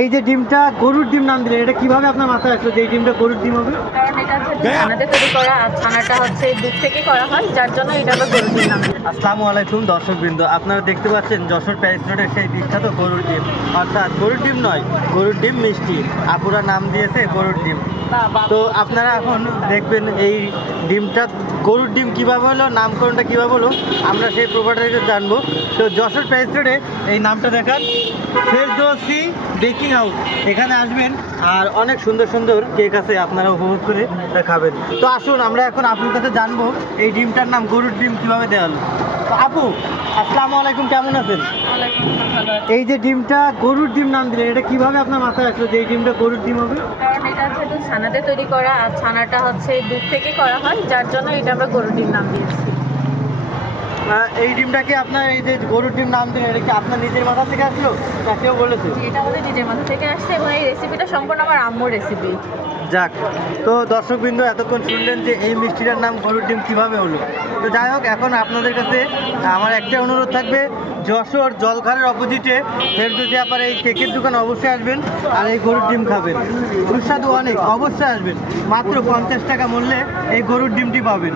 এই যে ডিমটা গরুর ডিম নাম দিলেন, এটা কিভাবে আপনার মাথায় আসলো যে এই ডিমটা গরুর ডিম হবে? কারণ এটা হচ্ছে ছানাতে তৈরি করা, আর ছানাটা হচ্ছে দুধ থেকে করা হয়, যার জন্য এটা আবার গরুর ডিম নামে। আসসালামু আলাইকুম দর্শকবৃন্দ, আপনারা দেখতে পাচ্ছেন যশোর প্যারিস রোডের সেই বিখ্যাত গরুর ডিম, অর্থাৎ গরুর ডিম নয়, গরুর ডিম মিষ্টি। আপুরা নাম দিয়েছে গরুর ডিম। তো আপনারা এখন দেখবেন এই ডিমটা গরুর ডিম কীভাবে হলো, নামকরণটা কীভাবে হলো, আমরা সেই প্রপার্টিতে জানবো। তো যশোর প্যারিস রোডে এই নামটা দেখান, ফেরদৌসি বেকিং হাউস, এখানে আসবেন আর অনেক সুন্দর সুন্দর কেক আছে, আপনারা উপভোগ করে খাবেন। তো আসুন আমরা এখন আপুর কাছে জানবো এই ডিমটার নাম গরুর ডিম কীভাবে দেওয়া হলো। তো আপু, আসসালামু আলাইকুম, কেমন আছেন? এই যে ডিমটা গরুর ডিম নাম দিলেন, এটা কিভাবে আপনার মাথায় আসলো যে এই ডিমটা গরুর ডিম হবে? কারণ এটা হচ্ছে ছানাতে তৈরি করা, আর ছানাটা হচ্ছে দুধ থেকে করা হয়, যার জন্য এটা আমরা গরুর ডিম নাম দিয়েছি। এই ডিমটাকে আপনার এই যে গরুর ডিম নাম দিলেন, এটা কি আপনার নিজের মাথা থেকে আসলো না কেউ বলেছে? এটা আমাদের নিজের মাথা থেকে আসছে, এবং এই রেসিপিটা সম্পূর্ণ আমার আম্মুর রেসিপি। যাক, তো দর্শকবৃন্দ এতক্ষণ শুনলেন যে এই মিষ্টিটার নাম গরুর ডিম কীভাবে হলো। তো যাই হোক, এখন আপনাদের কাছে আমার একটা অনুরোধ থাকবে, যশোর জলখারের অপোজিটে ফেরদৌসি আপার এই কেকের দোকান অবশ্যই আসবেন আর এই গরুর ডিম খাবেন। সুস্বাদু অনেক, অবশ্যই আসবেন। মাত্র 50 টাকা মূল্যে এই গরুর ডিমটি পাবেন।